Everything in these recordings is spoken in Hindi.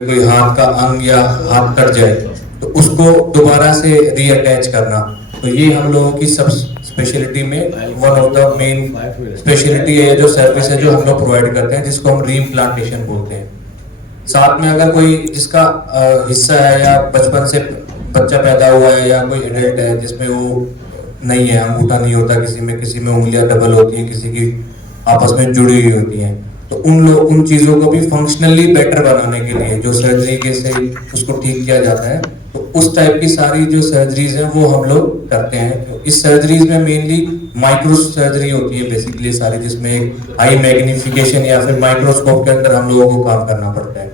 कोई हाथ का अंग या हाथ कट जाए तो उसको दोबारा से रीअटैच करना, तो ये हम लोगों की सब स्पेशलिटी में one of the main speciality है, जो सर्विस है जो हम लोग प्रोवाइड करते हैं, जिसको हम रीइम्प्लांटेशन बोलते हैं। साथ में अगर कोई जिसका हिस्सा है या बचपन से बच्चा पैदा हुआ है या कोई एडल्ट है जिसमें वो नहीं है, अंगूठा नहीं होता, किसी में उंगलियां डबल होती हैं, किसी की आपस में जुड़ी हुई होती हैं, तो उन चीज़ों को भी फंक्शनली बेटर बनाने के लिए जो सर्जरी के से उसको ठीक किया जाता है, तो उस टाइप की सारी जो सर्जरीज हैं वो हम लोग करते हैं। तो इस सर्जरीज में मेनली माइक्रो सर्जरी होती है बेसिकली सारी, जिसमें एक हाई मैग्निफिकेशन या फिर माइक्रोस्कोप के अंदर हम लोगों को काम करना पड़ता है।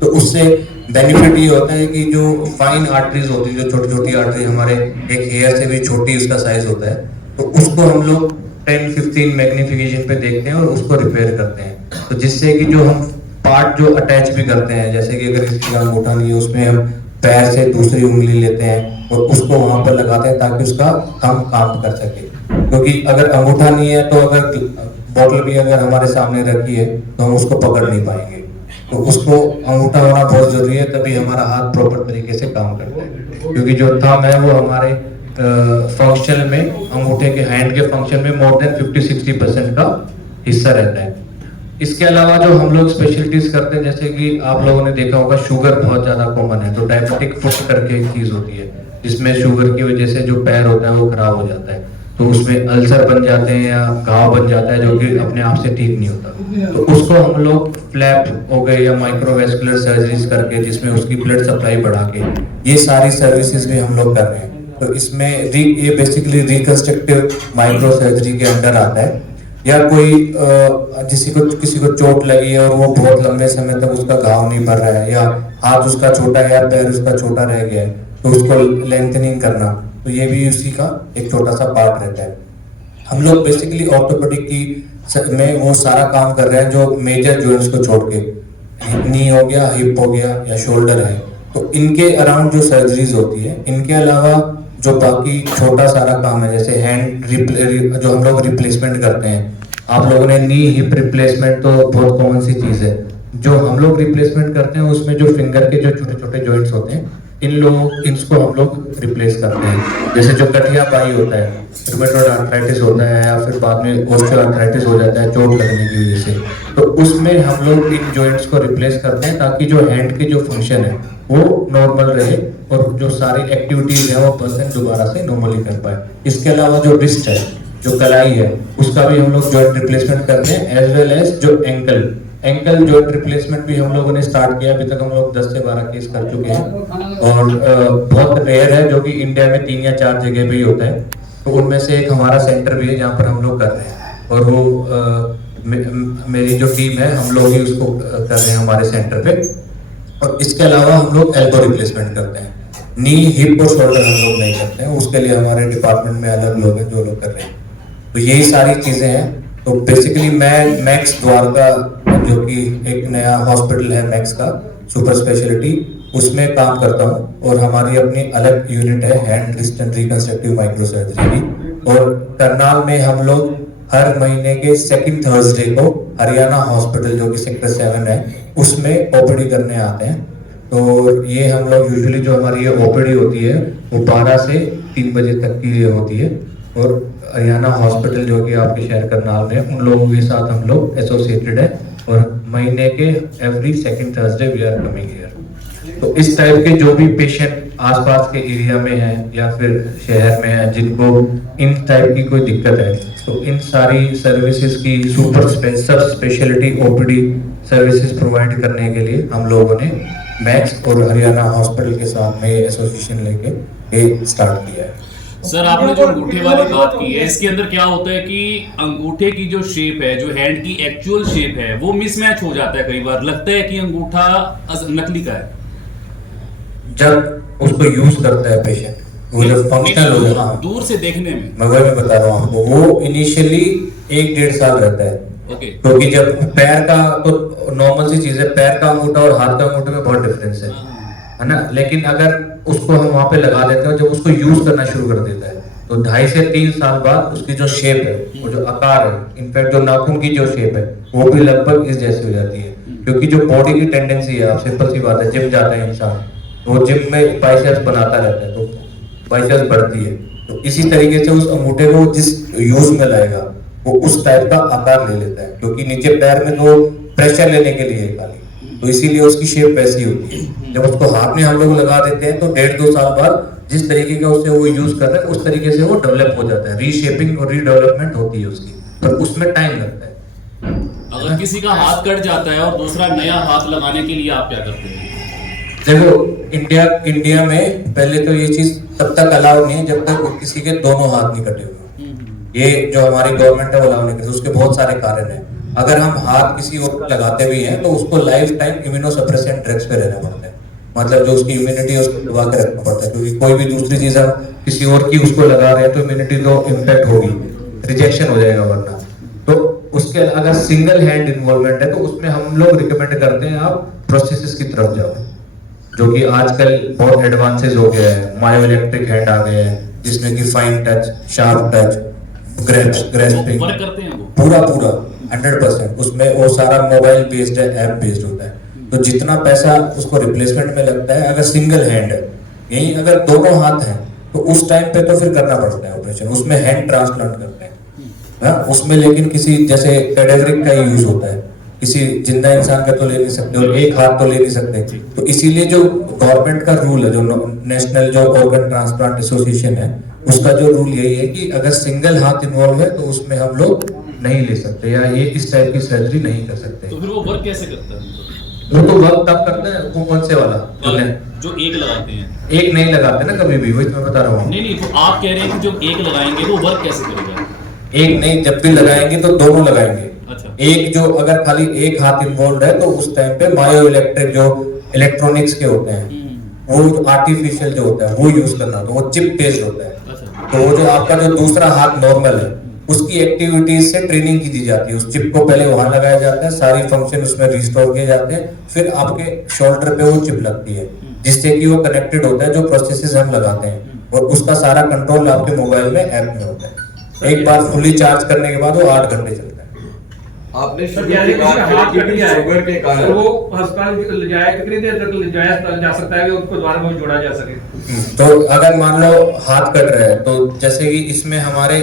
तो उससे बेनिफिट ये होता है कि जो फाइन आर्टरीज होती है, जो छोटी छोटी आर्टरी हमारे एक हेयर से भी छोटी उसका साइज होता है, तो उसको हम लोग 10-15 मैग्निफिकेशन पे देखते हैं और उसको रिपेयर करते हैं। तो जिससे कि जो हम पार्ट जो अटैच भी करते हैं, जैसे कि अगर किसी का अंगूठा नहीं है उसमें हम पैर से दूसरी उंगली लेते हैं और उसको वहां पर लगाते हैं ताकि उसका हम काम कर सके। क्योंकि अगर अंगूठा नहीं है तो अगर बॉटल भी अगर हमारे सामने रखी है तो हम उसको पकड़ नहीं पाएंगे, तो उसको अंगूठा होना बहुत जरूरी है, तभी हमारा हाथ प्रॉपर तरीके से काम करता है। क्योंकि जो थंब है वो हमारे फंक्शन में, अंगूठे के हैंड के फंक्शन में मोर देन 50-60% का हिस्सा रहता है। इसके अलावा जो हम लोग स्पेशलिटीज करते हैं, जैसे कि आप लोगों ने देखा होगा शुगर बहुत ज्यादा कॉमन है, तो डायबिटिक फुट करके एक चीज होती है जिसमें शुगर की वजह से जो पैर होता है वो खराब हो जाता है, तो उसमें अल्सर बन जाते हैं या घाव बन जाता है जो कि अपने आप से ठीक नहीं होता, तो उसको हम लोग फ्लैप हो गए या माइक्रोवेस्कुलर सर्जरीज करके जिसमें उसकी ब्लड सप्लाई बढ़ा के ये सारी सर्विसेज भी हम लोग कर रहे हैं। तो इसमें ये बेसिकली रिकंस्ट्रक्टिव माइक्रो सर्जरी के अंडर आता है। या कोई किसी को चोट लगी है और वो बहुत लंबे समय तक उसका घाव नहीं भर रहा है, या हाथ उसका छोटा है या पैर उसका छोटा रह गया है, तो उसको लेंथनिंग करना, तो ये भी उसी का एक छोटा सा पार्ट रहता है। हम लोग बेसिकली ऑर्थोपेडिक की में वो सारा काम कर रहे हैं जो मेजर जॉइंट्स को छोड़ के, नी हो गया, हिप हो गया या शोल्डर है, तो इनके अराउंड जो सर्जरीज होती है। इनके अलावा जो बाकी छोटा सारा काम है, जैसे हैंड जो हम लोग रिप्लेसमेंट करते हैं, आप लोगों ने नी हिप रिप्लेसमेंट तो बहुत कॉमन सी चीज है। जो हम लोग रिप्लेसमेंट करते हैं उसमें जो फिंगर के जो छोटे छोटे जॉइंट्स होते हैं, इसको हम लोग रिप्लेस करते हैं। जैसे जो गठिया पाई होता है, रूमेटॉइड आर्थराइटिस होता है, या फिर बाद में ऑस्टियोआर्थराइटिस हो जाता है चोट लगने की वजह से, तो उसमें हम लोग इन जॉइंट्स को रिप्लेस करते हैं ताकि जो हैंड के जो फंक्शन है वो नॉर्मल रहे और जो सारी एक्टिविटीज है वो पर्सन दोबारा से नॉर्मली कर पाए। इसके अलावा जो रिस्ट है, जो कलाई है, उसका भी हम लोग जॉइंट रिप्लेसमेंट करते हैं, एज वेल एज जो एंकल जॉइंट रिप्लेसमेंट भी हम लोगों ने स्टार्ट किया। अभी तक हम लोग 10 से 12 केस कर चुके हैं और बहुत रेयर है, जो कि इंडिया में 3 या 4 जगह पे ही होता है। तो उनमें से एक हमारा सेंटर भी है जहाँ पर हम लोग कर रहे हैं, और वो मेरी जो टीम है हम लोग ही उसको कर रहे हैं हमारे सेंटर पे। और इसके अलावा हम लोग एल्बो रिप्लेसमेंट करते हैं, नी हिप और शोल्डर हम लोग नहीं करते हैं, उसके लिए हमारे डिपार्टमेंट में अलग लोग हैं जो लोग कर रहे हैं। तो यही सारी चीजें हैं। तो बेसिकली मैं मैक्स द्वारका, जो कि एक नया हॉस्पिटल है मैक्स का सुपर स्पेशलिटी, उसमें काम करता हूँ, और हमारी अपनी अलग यूनिट है hand wrist and reconstructive micro surgery की। और करनाल में हम लोग हर महीने के सेकंड थर्सडे को हरियाणा हॉस्पिटल जो कि सेक्टर 7 है उसमें ओपीडी करने आते हैं। तो ये हम लोग यूजुअली जो हमारी ये ओपीडी होती है वो 12 से 3 बजे तक की लिए होती है, और हरियाणा हॉस्पिटल जो कि आपके शहर करनाल में, उन लोगों के साथ हम लोग एसोसिएटेड है, और महीने के every second Thursday we are coming here. तो इस टाइप के जो भी पेशेंट आसपास के एरिया में हैं या फिर शहर में हैं जिनको इन टाइप की कोई दिक्कत है, तो इन सारी सर्विसेज की सब स्पेशलिटी ओपीडी सर्विसेज प्रोवाइड करने के लिए हम लोगों ने मैक्स और हरियाणा हॉस्पिटल के साथ में एसोसिएशन लेके ये स्टार्ट किया है। सर, आपने जो अंगूठे वाली बात की है, इसके अंदर क्या होता है कि अंगूठे की जो शेप है, जो हैंड की एक्चुअल शेप है, वो मिसमैच हो जाता है। कई बार लगता है कि अंगूठा नकली का है। जब उसको यूज करता है पेशेंट, वो जब फंक्शनल हो जाता है दूर से देखने में, मैं वही बता रहा हूँ आपको, वो इनिशियली 1-1.5 साल रहता है। क्योंकि जब पैर का, तो नॉर्मल सी चीज है, पैर का अंगूठा और हाथ का अंगूठे में बहुत डिफरेंस है ना। लेकिन अगर उसको हम वहां पे लगा देते हैं, जब उसको यूज करना शुरू कर देता है, तो 2.5 से 3 साल बाद उसकी जो शेप है, वो जो आकार है, इनफैक्ट जो नाखून की जो शेप है, वो भी लगभग इस जैसी हो जाती है। क्योंकि जो बॉडी की टेंडेंसी है, आप सिंपल सी बात है, जिम जाता है इंसान तो वो जिम में बाइसेप्स बनाता रहता है, तो बाइसेप्स बढ़ती है, तो इसी तरीके से उस अंगूठे को जिस यूज में लाएगा वो उस टाइप का आकार ले लेता है, क्योंकि नीचे पैर में तो प्रेशर लेने के लिए है खाली, तो इसीलिए उसकी शेप वैसी होती है। जब उसको हाथ में हम लोग लगा देते हैं तो 1.5-2 साल बाद जिस तरीके का उसे वो यूज कर रहा है उस तरीके से वो डेवलप हो जाता है, रीशेपिंग और रीडेवलपमेंट होती है उसकी, पर उसमें टाइम लगता है। अगर किसी का हाथ कट जाता है और दूसरा नया हाथ लगाने के लिए आप क्या करते हैं? देखो इंडिया में पहले तो ये चीज तब तक अलाउ नहीं है जब तक किसी के दोनों हाथ नहीं कटे हुए। ये जो हमारी गवर्नमेंट है वो अलाउ नहीं करती, उसके बहुत सारे कारण हैं। अगर हम हाथ किसी और को लगाते भी हैं तो उसको लाइफ टाइम इम्यूनोसप्रेसेंट ड्रग्स पे रहना पड़ता है, मतलब जो उसकी इम्यूनिटी है उसको दबा के रखना पड़ता है, क्योंकि कोई भी दूसरी चीज हम किसी और की उसको लगा रहे हैं तो इम्यूनिटी तो इम्पैक्ट होगी, रिजेक्शन हो जाएगा वरना। तो उसके अगर सिंगल हैंड इन्वॉल्वमेंट है तो उसमें हम लोग रिकमेंड करते हैं आप प्रोसेसेस की तरफ जाओ, जो कि आजकल बहुत एडवांसेस हो गया है, मायो इलेक्ट्रिक हैंड आ गए हैं जिसमें कि fine touch, sharp touch, grasping work करते हैं वो पूरा 100%, उसमें वो सारा मोबाइल बेस्ड है, ऐप बेस्ड होता है। तो जितना पैसा उसको रिप्लेसमेंट में लगता है, अगर सिंगल हैंड है, यही अगर दोनों हाथ हैं तो उस टाइम पे तो फिर करना पड़ता है ऑपरेशन, उसमें हैंड ट्रांसप्लांट करते हैं ना उसमें, लेकिन किसी जैसे कैडेवरिक का ही यूज होता है, किसी जिंदा इंसान का तो ले नहीं सकते और एक हाथ तो ले नहीं सकते। तो इसीलिए जो गवर्नमेंट का रूल है, जो नेशनल जो ऑर्गन ट्रांसप्लांट एसोसिएशन है, उसका जो रूल यही है कि अगर सिंगल हाथ इन्वॉल्व है तो उसमें हम लोग नहीं ले सकते या ये इस टाइप की सर्जरी नहीं कर सकते। तो फिर वो वर्क कैसे करता है? वो तो वर्क तब करते हैं, वो कौन से वाला जो एक लगाते हैं? एक नहीं लगाते ना कभी भी, वही मैं बता रहा हूँ। नहीं, तो आप कह रहे हैं कि जो एक लगाएंगे वो वर्क कैसे करेगा? एक नहीं, जब भी लगाएंगे तो दोनों लगाएंगे। अच्छा। एक जो अगर खाली एक हाथ इन्वॉल्व है तो उस टाइम पे मायो इलेक्ट्रिक जो इलेक्ट्रॉनिक्स के होते हैं वो आर्टिफिशियल जो होता है वो यूज करना, तो वो चिप बेस्ड होता है। तो वो जो आपका जो दूसरा हाथ नॉर्मल है उसकी एक्टिविटीज से ट्रेनिंग की दी जाती है, उस चिप को पहले वहां लगाया जाता है, सारी फंक्शन उसमें रिस्टोर किए जाते हैं, फिर आपके शोल्डर पे वो चिप लगती है जिससे कि वो कनेक्टेड होता है जो प्रोसेसेस हम लगाते हैं, और उसका सारा कंट्रोल आपके मोबाइल में ऐप में होता है। एक बार फुली चार्ज करने के बाद वो 8 घंटे चलता है। आपने शुगर की बात करी कि शुगर के कारण तो वो अस्पताल ले जाया, कितनी देर तक ले जाया जा सकता है कि उसको दोबारा में जोड़ा जा सके? तो अगर मान लो हाथ कट रहा है तो जैसे कि इसमें हमारे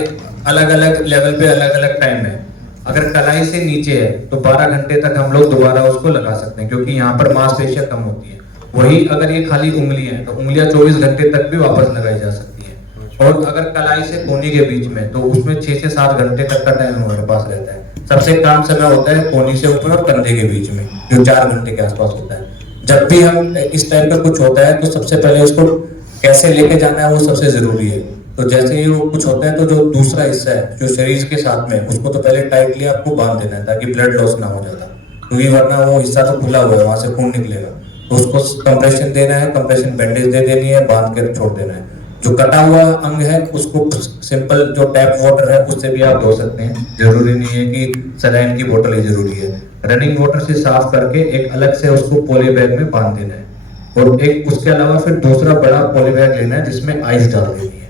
अलग अलग लेवल पे अलग अलग टाइम है। अगर कलाई से नीचे है तो 12 घंटे तक हम लोग दोबारा उसको लगा सकते हैं, क्योंकि यहाँ पर मांसपेशियां कम होती है। वही अगर ये खाली उंगलियां हैं तो उंगलियां 24 घंटे तक भी वापस लगाई जा सकती है। और अगर कलाई से कोहनी के बीच में तो उसमें 6 से 7 घंटे तक का टाइम हमारे पास रहता है। सबसे कम समय होता है कोहनी से ऊपर और कंधे के बीच में, जो 4 घंटे के आसपास होता है। जब भी हम इस टाइप का कुछ होता है तो सबसे पहले उसको कैसे लेके जाना है वो सबसे जरूरी है। तो जैसे ही वो कुछ होता है तो जो दूसरा हिस्सा है जो शरीर के साथ में, उसको तो पहले टाइटली आपको बांध देना है ताकि ब्लड लॉस ना हो जाता, क्योंकि वरना वो हिस्सा तो खुला हुआ है, वहां से खून निकलेगा। तो उसको कंप्रेशन देना है, कंप्रेशन बैंडेज दे देनी है, बांध कर छोड़ देना है। जो कटा हुआ अंग है उसको सिंपल जो टैप वाटर है उससे भी आप धो सकते हैं, जरूरी नहीं है कि सलाइन की बोतल ही जरूरी है। रनिंग वाटर से साफ करके एक अलग से उसको पॉली बैग में बांध देना है, और एक उसके अलावा फिर दूसरा बड़ा पॉली बैग लेना है जिसमें आइस डाल देनी है।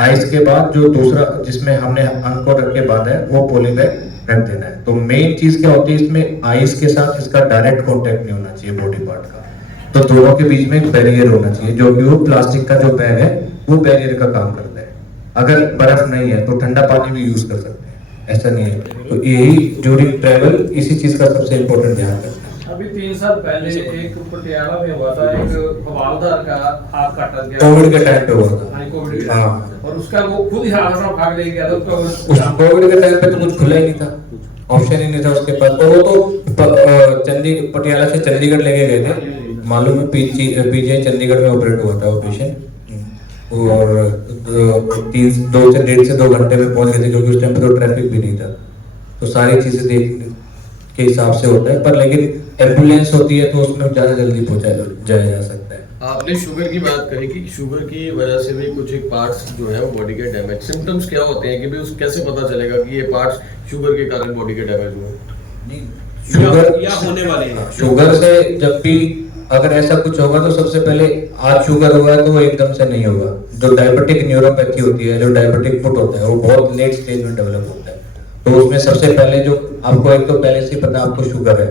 आइस के बाद जो दूसरा जिसमें हमने अंग को रख के बांधा है वो पॉली बैग रख देना है। तो मेन चीज क्या होती है इसमें, आइस के साथ इसका डायरेक्ट कॉन्टेक्ट नहीं होना चाहिए बॉडी पार्ट का, तो दोनों के बीच में एक बैरियर होना चाहिए, जो कि वो प्लास्टिक का जो बैग है वो बैरियर का काम करता है। अगर बर्फ नहीं है तो ठंडा पानी भी यूज कर सकते हैं, ऐसा नहीं है। तो यही ड्यूरिंग ट्रैवल इसी चीज का सबसे इम्पोर्टेंट ध्यान रखना है। अभी 3 साल पहले एक पटियाला में हुआ था, एक हवालदार का हाथ काटा गया, कोविड के टाइम पे हुआ था। हाँ, कोविड के हाँ। टाइम, और उसका वो खुद ही हाथ से भाग ले गया था उस उसका। कोविड के टाइम पे तो कुछ खुला ही नहीं था, ऑप्शन ही नहीं था उसके पास। तो वो तो पटियाला से चंडीगढ़ लेके गए थे, मालूम है पीजीआई चंडीगढ़ में ऑपरेट हुआ था वो पेशेंट, और 1.5 से 2 घंटे में पहुंच गए थे, क्योंकि उस टाइम पे तो ट्रैफिक भी नहीं था। तो सारी चीजें देखने के हिसाब से होता है, पर लेकिन एम्बुलेंस होती है तो उसमें ज्यादा जल्दी पहुंचाया जाया जा सकता है। आपने शुगर की बात कही कि शुगर की वजह से भी कुछ एक पार्ट्स जो है वो बॉडी के डैमेज, सिम्टम्स क्या होते हैं कि भाई उस कैसे पता चलेगा कि ये पार्ट्स शुगर के कारण बॉडी के डैमेज हुए? शुगर या होने वाले हैं। शुगर से जब भी अगर ऐसा कुछ होगा तो सबसे पहले आज शुगर हुआ है तो वो एकदम से नहीं होगा। जो डायबिटिक न्यूरोपैथी होती है, जो डायबिटिक फुट होता है, वो बहुत लेट स्टेज में डेवलप होता है। तो उसमें सबसे पहले जो आपको एक तो पहले से पता आपको शुगर है,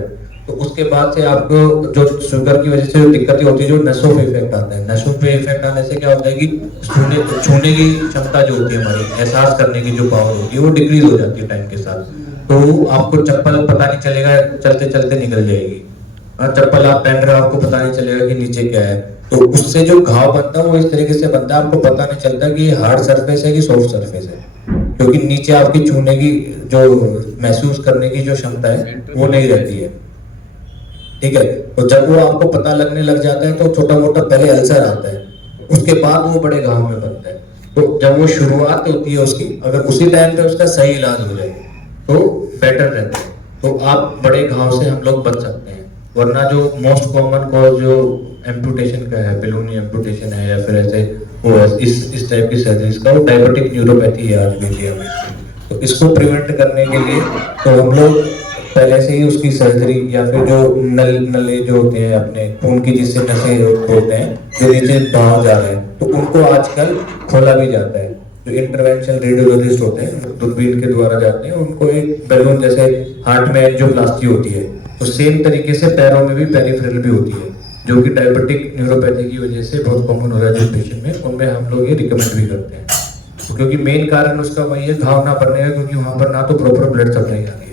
तो उसके बाद से आपको जो शुगर की वजह से जो दिक्कतें होती है, जो नसों पे इफेक्ट आता है, नसों पे इफेक्ट आने से क्या होता है कि छूने की क्षमता जो होती है, हमारी एहसास करने की जो पावर होती है वो डिक्रीज हो जाती है टाइम के साथ। तो आपको चप्पल पता नहीं चलेगा, चलते चलते निकल जाएगी। चप्पल आप पहन रहे हो, आपको पता नहीं चलेगा कि नीचे क्या है। तो उससे जो घाव बनता है वो इस तरीके से बनता है, आपको पता नहीं चलता कि ये हार्ड सरफेस है कि सॉफ्ट सरफेस है, क्योंकि नीचे आपकी छूने की जो महसूस करने की जो क्षमता है वो नहीं रहती है। ठीक है, तो जब वो आपको पता लगने लग जाता है तो छोटा मोटा पहले अल्सर आता है, उसके बाद वो बड़े घाव में बनता है। तो जब वो शुरुआत होती है उसकी, अगर उसी टाइम पे उसका सही इलाज हो जाए तो बेटर रहता है, तो आप बड़े घाव से हम लोग बच सकते हैं। वरना जो मोस्ट कॉमन कॉज जो एम्पुटेशन का है, बेलूनी एम्पुटेशन है या फिर ऐसे वो इस टाइप की सर्जरीज का, वो डायबिटिक न्यूरोपैथी है आज भी इंडिया में। तो इसको प्रिवेंट करने के लिए तो हम लोग पहले से ही उसकी सर्जरी या फिर जो नले जो होते हैं अपने खून की, जिससे नसें होते हैं जो नीचे बहाव जा रहे हैं, तो उनको आजकल खोला भी जाता है। जो इंटरवेंशनल रेडियोलॉजिस्ट होते हैं, दूरबीन के द्वारा जाते हैं, उनको एक बैलून जैसे हार्ट में एंजियोप्लास्टी होती है, तो सेम तरीके से पैरों में भी पेरिफेरल भी होती है, जो कि डायबिटिक न्यूरोपैथी की वजह से बहुत कॉमन हो रहा है जो पेशेंट में, उनमें हम लोग ये रिकमेंड भी करते हैं। तो क्योंकि मेन कारण उसका वही है, घाव ना बनने का, क्योंकि वहां पर ना तो प्रॉपर ब्लड सप्लाई आ रही है,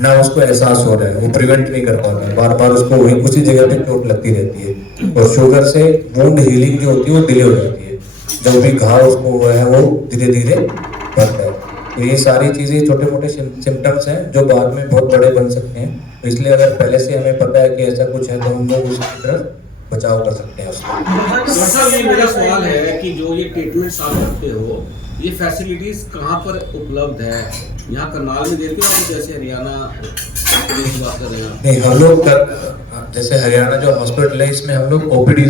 ना उसको एहसास हो रहा है, वो प्रिवेंट नहीं कर पाता है, बार बार उसको वही उसी जगह पे चोट लगती रहती है। और शुगर से वुंड हीलिंग जो होती है वो डिले हो जाती है, जब भी घाव उसको हुआ है वो धीरे धीरे बढ़ता है। तो ये सारी चीजें छोटे मोटे सिम्टम्स हैं जो बाद में बहुत बड़े बन सकते हैं, तो इसलिए अगर पहले से हमें पता है कि ऐसा कुछ है तो हम लोग उसकी तरफ बचाव कर सकते हैं उसको। डॉक्टर साहब, ये मेरा सवाल है कि जो ये ट्रीटमेंट आप करते हो, ये फैसिलिटीज कहाँ पर उपलब्ध है? यहाँ करनाल में देते हो जैसे हरियाणा की बात कर रहे हैं? नहीं, हम लोग जैसे हरियाणा जो हॉस्पिटल है इसमें हम लोग ओपीडी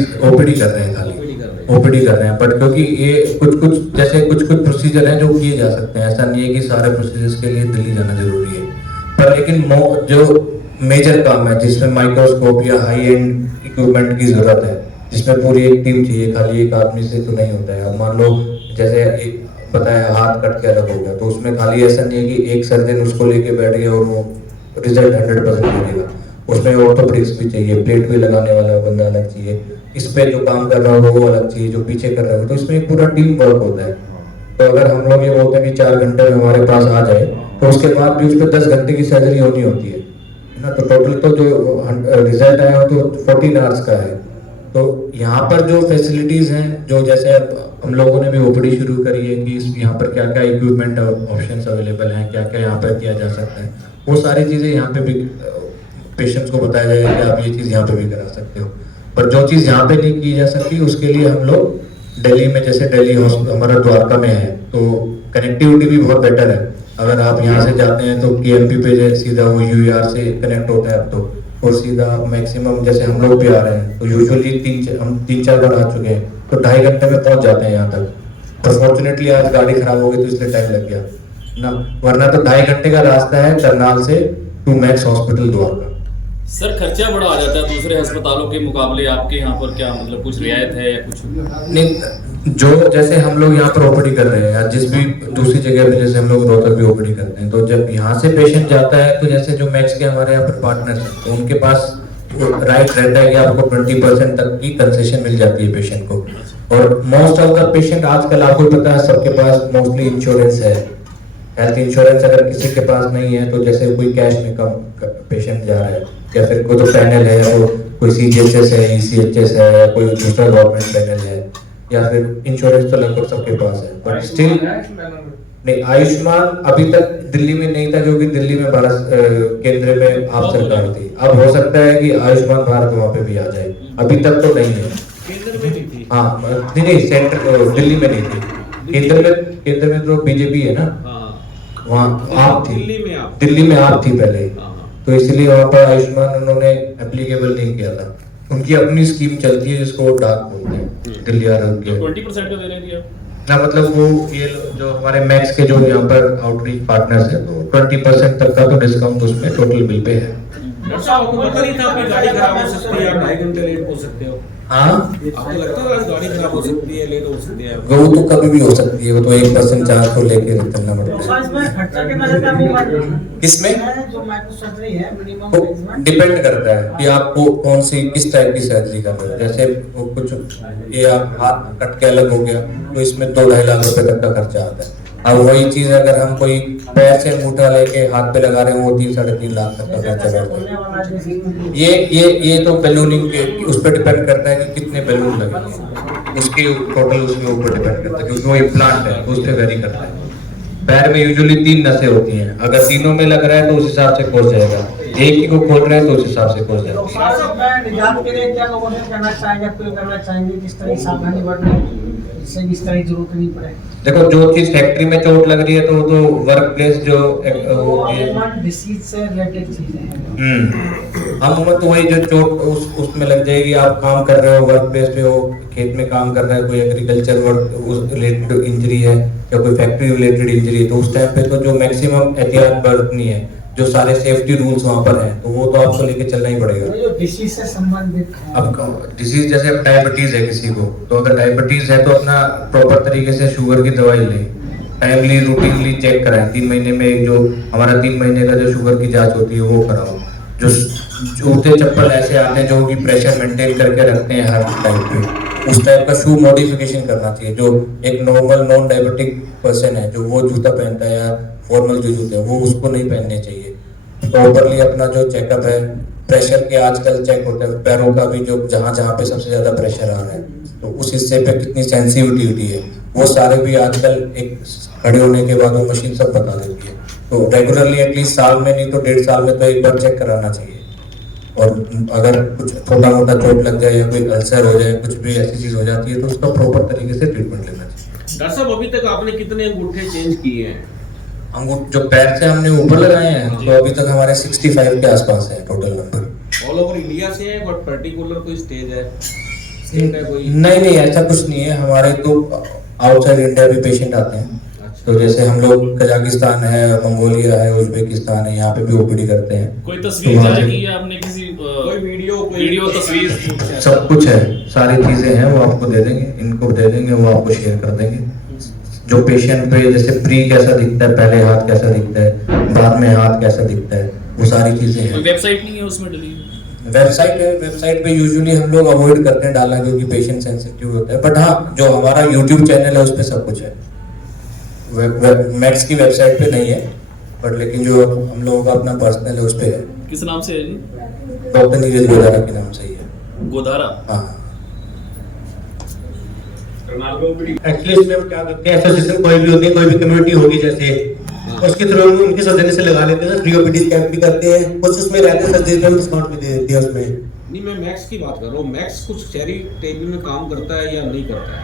कर रहे हैं, खाली ओपीडी कर रहे हैं। बट क्योंकि ये कुछ प्रोसीजर हैं जो किए जा सकते हैं, ऐसा नहीं है कि सारे प्रोसीजर्स के लिए दिल्ली जाना जरूरी है। पर लेकिन जो मेजर काम है जिसमें माइक्रोस्कोप या हाई एंड इक्विपमेंट की जरूरत है, जिसमें पूरी एक टीम चाहिए, खाली एक आदमी से तो नहीं होता है। अब मान लो जैसे एक बताया हाथ कट के अलग हो गया, तो उसमें खाली ऐसा नहीं है कि एक सर्जन उसको लेके बैठ गया और वो रिजल्ट 100% मिलेगा। उसमें ऑर्थोपेडिक्स भी चाहिए, प्लेट भी लगाने वाला बंदा अलग चाहिए, इस पे जो काम कर रहा होगा वो अलग चाहिए, जो पीछे कर रहा होगा, तो इसमें एक पूरा टीम वर्क होता है। तो अगर हम लोग ये बोलते हैं कि 4 घंटे में हमारे पास आ जाए, तो उसके बाद भी उस पर 10 घंटे की सर्जरी होनी होती है ना। तो टोटल तो जो रिजल्ट आया हो तो 14 आवर्स का है। तो यहाँ पर जो फैसिलिटीज हैं, जो जैसे हम लोगों ने भी ओपीडी शुरू करी है कि यहाँ पर क्या क्या इक्विपमेंट ऑप्शंस अवेलेबल हैं, क्या क्या यहाँ पर किया जा सकता है, वो सारी चीज़ें यहाँ पे भी पेशेंट्स को बताया जाएगा कि आप ये चीज़ यहाँ पे भी करा सकते हो। पर जो चीज़ यहाँ पे नहीं की जा सकती उसके लिए हम लोग दिल्ली में, जैसे दिल्ली हमारा द्वारका में है, तो कनेक्टिविटी भी बहुत बेटर है। अगर आप यहाँ से जाते हैं तो केएमपी पे सीधा वो यूआर से कनेक्ट होता है अब तो, और सीधा मैक्सिमम जैसे हम लोग भी आ रहे हैं तो यूजुअली 3-4 बार आ चुके हैं, तो 2.5 घंटे में पहुंच जाते हैं यहाँ तक। पर फॉर्चुनेटली आज गाड़ी खराब हो गई तो इसलिए टाइम लग गया ना, वरना तो 2.5 घंटे का रास्ता है करनाल से to Max Hospital Dwarka. Sir खर्चा बड़ा आ जाता है दूसरे अस्पतालों के मुकाबले, आपके यहाँ पर क्या मतलब कुछ रियायत है या कुछ? नहीं, जो जैसे हम लोग यहाँ पर ओपीडी कर रहे हैं या जिस भी दूसरी जगह पे, जैसे हम लोग रोहतक भी ओपीडी करते हैं, तो जब यहाँ से पेशेंट जाता है तो जैसे जो मैक्स के हमारे यहाँ पर पार्टनर्स हैं, तो उनके पास राइट रहता है कि आपको 20% तक की कंसेशन मिल जाती है पेशेंट को। और मोस्ट ऑफ द पेशेंट आजकल आपको पता है सबके पास मोस्टली इंश्योरेंस है, हेल्थ इंश्योरेंस। अगर किसी के पास नहीं है तो जैसे कोई कैश में कम पेशेंट जा रहा है, या फिर कोई तो पैनल है, वो कोई सीजीएचएस है, ईसीएचएस है, या कोई दूसरा गवर्नमेंट पैनल है, या फिर इंश्योरेंस तो लगभग सबके पास है। बट स्टिल नहीं, आयुष्मान अभी तक दिल्ली में नहीं था, क्योंकि दिल्ली में भारत केंद्र में आप सरकार थी। अब हो सकता है कि आयुष्मान भारत वहाँ पे भी आ जाए, अभी तक तो नहीं है। केंद्र में नहीं थी? हाँ नहीं, सेंटर दिल्ली में नहीं थी, केंद्र में तो बीजेपी है ना, वहाँ आप थी, दिल्ली में आप थी पहले, तो इसलिए वहाँ पर आयुष्मान उन्होंने एप्लीकेबल नहीं किया था। उनकी अपनी स्कीम चलती है जिसको डाक बोलते हैं, दिल्ली आरोग्य। 20% का दे रहे थे ना, मतलब वो ये जो हमारे मैक्स के जो यहाँ पर आउटरीच पार्टनर्स हैं, तो 20% तक का तो डिस्काउंट उसमें टोटल बिल पे है। डॉक्टर साहब, आपको पता नहीं था आपकी गाड़ी खराब हो सकती है, आप 2.5 घंटे लेट हो सकते हो? हाँ, आपको लगता है आज गाड़ी खराब हो सकती है, लेट हो सकती है? वो तो कभी भी हो सकती है, वो तो 1% चार्ज तो लेके चलना पड़ता है। इसमें माइक्रो सर्जरी है मिनिमम तो मैक्सिमम डिपेंड करता है कि आपको कौन सी किस टाइप की सर्जरी कर रहे हो। जैसे वो कुछ ये आप हाथ कट के अलग हो गया तो इसमें 2-2.5 लाख रुपए तक का खर्चा आता है। अब वही चीज अगर हम कोई पैर से अंगूठा लेके हाथ पे लगा रहे हैं वो 3-3.5 लाख तक का खर्चा बैठता होने है। वाला जैसे ये तो बैलूनिंग के उस पर डिपेंड करता है कि कितने बैलून लगे, उसके टोटल उसके ऊपर डिपेंड करता है क्योंकि वो इम्प्लांट है तो उस पर वेरी करता है। पैर में यूजुअली 3 नसें होती हैं, अगर तीनों में लग रहा है तो उस हिसाब से कोर्स जाएगा, एक ही को खोल रहे हैं तो उस हिसाब से कोर्स जाएगा। तो मैं निजात के लिए क्या लोगों से करना चाहेंगे, कोई करना चाहेंगे, किस तरह की सावधानी बरतें जिससे इस तरह की जरूरत नहीं पड़े। देखो जो चीज फैक्ट्री में चोट लग रही है तो वो तो वर्क प्लेस जो डिसीज से रिलेटेड चीजें हैं। हम तो वही जो चोट उसमें लग जाएगी, आप काम कर रहे हो वर्क प्लेस पे हो, खेत में काम कर रहा है, कोई एग्रीकल्चर वर्क उस रिलेटेड इंजरी है या कोई फैक्ट्री रिलेटेड इंजरी है तो उस टाइम पे तो जो मैक्सिमम एहतियात बरतनी है, जो सारे सेफ्टी रूल्स वहाँ पर हैं तो वो तो आपको लेके चलना ही पड़ेगा। जो डिसीज से संबंधित है, अब डिजीज जैसे अब डायबिटीज है किसी को, तो अगर डायबिटीज है तो अपना प्रॉपर तरीके से शुगर की दवाई लें, टाइमली रूटीनली चेक कराएं, 3 महीने में जो हमारा 3 महीने का जो शुगर की जांच होती है वो कराओ। जो जूते चप्पल ऐसे आते हैं जो कि प्रेशर मेंटेन करके रखते हैं हर टाइप पे, उस टाइप का शू मॉडिफिकेशन करना चाहिए। जो एक नॉर्मल नॉन डायबिटिक पर्सन है जो वो जूता पहनता है या फॉर्मल जो जूते हैं वो उसको नहीं पहनने चाहिए। प्रॉपरली अपना जो चेकअप है, प्रेशर के आजकल चेक होता है, पैरों का भी जो जहाँ जहाँ पे सबसे ज्यादा प्रेशर आ रहा है तो उस हिस्से पे कितनी सेंसिटिविटी है वो सारे भी आजकल एक खड़े होने के बाद वो मशीन सब बता देती है। तो रेगुलरली एटलीस्ट साल में नहीं तो 1.5 साल में तो एक बार चेक कराना चाहिए। और अगर कुछ छोटा मोटा चोट लग जाए या कोई अल्सर हो जाए, कुछ भी ऐसी चीज हो जाती है तो उसका प्रॉपर तरीके से ट्रीटमेंट लेना चाहिए। डॉक्टर साहब, अभी तक आपने कितने अंगूठे चेंज किए हैं? अंगूठे जो पैर से हमने ऊपर लगाए हैं तो अभी तक हमारे 65 के आसपास है total number. All over India से है और पर्टिकुलर कोई स्टेज है, स्टेट है कोई? नहीं ऐसा कुछ नहीं है, हमारे तो आउटसाइड इंडिया भी पेशेंट आते हैं। तो जैसे हम लोग कजाकिस्तान है, मंगोलिया है, उज्बेकिस्तान है, यहाँ पे भी ओपीडी करते हैं। कोई तस्वीर जारी की है आपने किसी कोई वीडियो तस्वीर? सब कुछ है, सारी चीजें हैं वो आपको दे देंगे, इनको दे देंगे, वो आपको शेयर कर देंगे। जो पेशेंट पे जैसे प्री कैसा दिखता है, पहले हाथ कैसा दिखता है, बाद में हाथ कैसा दिखता है, वो सारी चीजें हैं। वेबसाइट नहीं है उसमें डली? वेबसाइट है, वेबसाइट पे यूजुअली हम लोग अवॉइड करते हैं डालना क्योंकि पेशेंट सेंसिटिव होता है। बट हाँ, जो हमारा यूट्यूब चैनल है उस पर सब कुछ है। मैक्स की वेबसाइट पे नहीं है बट लेकिन जो हम लोगों का अपना पर्सनल है उस पे है। किस नाम से है जी? डॉक्टर नीरज गोदारा के नाम से ही है। गोदारा? हाँ। एक्चुअली इसमें हम क्या करते हैं, एसोसिएशन कोई भी होती है, कोई भी कम्युनिटी होगी जैसे उसके थ्रू हम उनके सौजन्य से लगा लेते हैं, फ्री ओपीडी कैंप भी करते हैं, कुछ उसमें रहते हैं सर्जरी पे डिस्काउंट भी दे देते हैं उसमें। नहीं, मैं मैक्स की बात कर रहा हूँ। मैक्स कुछ चैरिटेबल में काम करता है या नहीं करता है?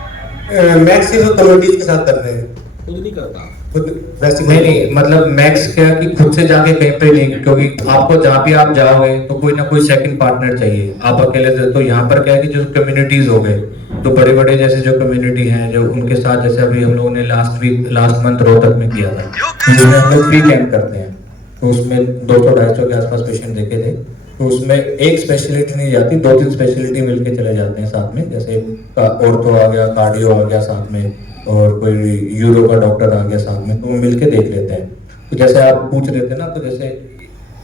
मैक्स सिर्फ कम्युनिटीज के साथ कर रहे हैं, खुद नहीं करता। खुद वैसे नहीं मतलब मैक्स क्या कि खुद से जाके कहीं पे नहीं, क्योंकि आपको जहाँ भी आप जाओगे तो कोई ना कोई सेकंड पार्टनर चाहिए, आप अकेले से। तो यहाँ पर क्या है कि जो कम्युनिटीज हो गए तो बड़े बड़े जैसे जो कम्युनिटी हैं जो उनके साथ, जैसे अभी हम लोगों ने लास्ट मंथ रोहतक में किया था, जिसमें हम लोग फ्री कैंप करते हैं तो उसमें 200-250 के आसपास पेशेंट देखे थे। तो उसमें एक स्पेशलिटी नहीं जाती, 2-3 स्पेशलिटी मिलके चले जाते हैं साथ में, जैसे ऑर्थो आ गया, कार्डियो आ गया साथ में, और कोई यूरो का डॉक्टर आ गया साथ में, तो वो मिलके देख लेते हैं। तो जैसे आप पूछ रहे थे ना, तो जैसे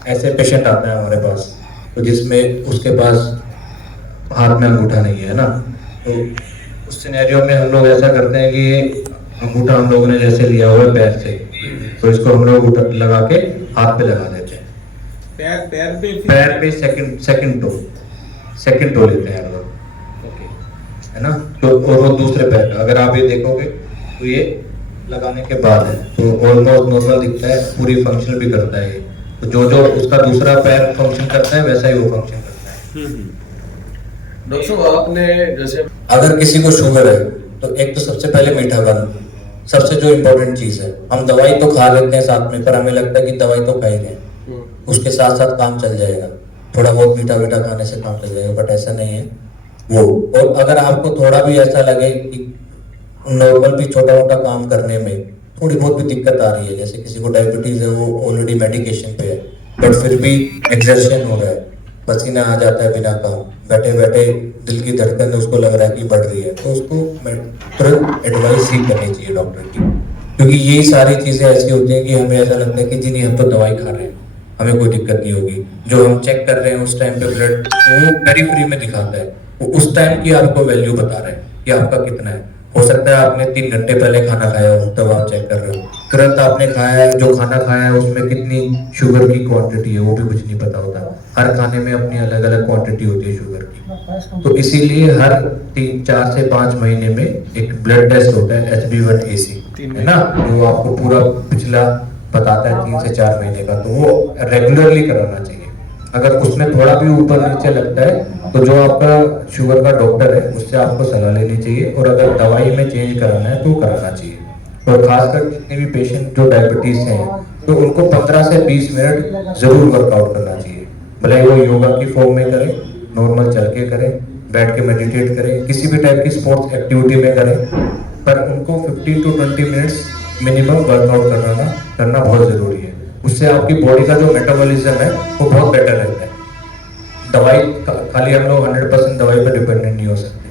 ऐसे पेशेंट आता है हमारे पास तो जिसमें उसके पास हाथ में अंगूठा नहीं है ना, तो उस सिनेरियो में हम लोग ऐसा करते हैं कि अंगूठा हम लोगों ने जैसे लिया हुआ है पैर से, तो इसको हम लोग लगा के हाथ पे लगा देते हैं। पैर पे सेकंड टो लेते हैं हम लोग, है ना। तो और वो दूसरे पैर का अगर आप ये देखोगे तो ये लगाने के बाद है तो ऑलमोस्ट नॉर्मल दिखता है, पूरी फंक्शन भी करता है। तो जो उसका दूसरा पैर फंक्शन करता है वैसा ही वो फंक्शन करता है। डॉक्टर साहब, आपने जैसे अगर किसी को शुगर है तो एक तो सबसे पहले मीठा बंद, सबसे जो इम्पोर्टेंट चीज है। हम दवाई तो खा लेते हैं साथ में, पर हमें लगता है कि दवाई तो खा ही रहे, उसके साथ साथ काम चल जाएगा, थोड़ा बहुत मीठा मीठा खाने से काम चल जाएगा, बट ऐसा नहीं है वो। और अगर आपको थोड़ा भी ऐसा लगे कि नॉर्मल भी छोटा मोटा काम करने में थोड़ी बहुत भी दिक्कत आ रही है, जैसे किसी को डायबिटीज है, वो ऑलरेडी मेडिकेशन पे है, बट फिर भी एक्सर्शन हो रहा है, पसीना आ जाता है बिना काम, बैठे बैठे दिल की धड़कन उसको लग रहा है कि बढ़ रही है, तो उसको तुरंत एडवाइस ही करनी चाहिए डॉक्टर की। क्योंकि ये सारी चीजें ऐसी होती हैं कि हमें ऐसा लगता है कि जी नहीं, हम तो दवाई खा रहे हैं, हमें कोई दिक्कत नहीं होगी। जो हम चेक कर रहे हैं उस टाइम पे ब्लड वो पेरीफ्री में दिखाता है, वो उस टाइम की आपको वैल्यू बता रहा है कि आपका कितना है। हो सकता है आपने 3 घंटे पहले खाना खाया हो तब आप चेक कर रहे हो, तुरंत आपने खाया है, जो खाना खाया है उसमें कितनी शुगर की क्वांटिटी है वो भी कुछ नहीं पता होता। हर खाने में अपनी अलग अलग क्वांटिटी होती है शुगर की। तो इसीलिए हर 4 से 5 महीने में एक ब्लड टेस्ट होता है HB1AC, है ना, जो आपको पूरा पिछला बताता है 3 से 4 महीने का, तो वो रेगुलरली कराना चाहिए। अगर उसमें थोड़ा भी ऊपर नीचे लगता है तो जो आपका शुगर का डॉक्टर है उससे आपको सलाह लेनी चाहिए, और अगर दवाई में चेंज कराना है तो कराना चाहिए। और खासकर जितने भी पेशेंट जो डायबिटीज हैं तो उनको 15 से 20 मिनट जरूर वर्कआउट करना चाहिए, भले वो योगा की फॉर्म में करें, नॉर्मल चल के करें, बैठ के मेडिटेट करें, किसी भी टाइप की स्पोर्ट्स एक्टिविटी में करें, पर उनको 15 to 20 मिनट्स मिनिमम वर्कआउट करना बहुत ज़रूरी है। उससे आपकी बॉडी का जो मेटाबॉलिज्म है वो बहुत बेटर रहता है। दवाई खाली हम लोग 100% दवाई पर डिपेंडेंट नहीं हो सकते,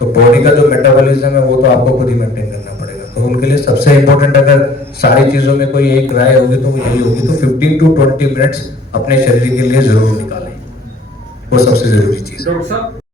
तो बॉडी का जो मेटाबॉलिज्म है वो तो आपको खुद ही मेंटेन करना पड़ेगा। तो उनके लिए सबसे इम्पोर्टेंट, अगर सारी चीज़ों में कोई एक राय होगी तो वो यही होगी, तो 15 to 20 मिनट्स अपने शरीर के लिए ज़रूर निकालें, वो सबसे ज़रूरी चीज़ है। डॉक्टर साहब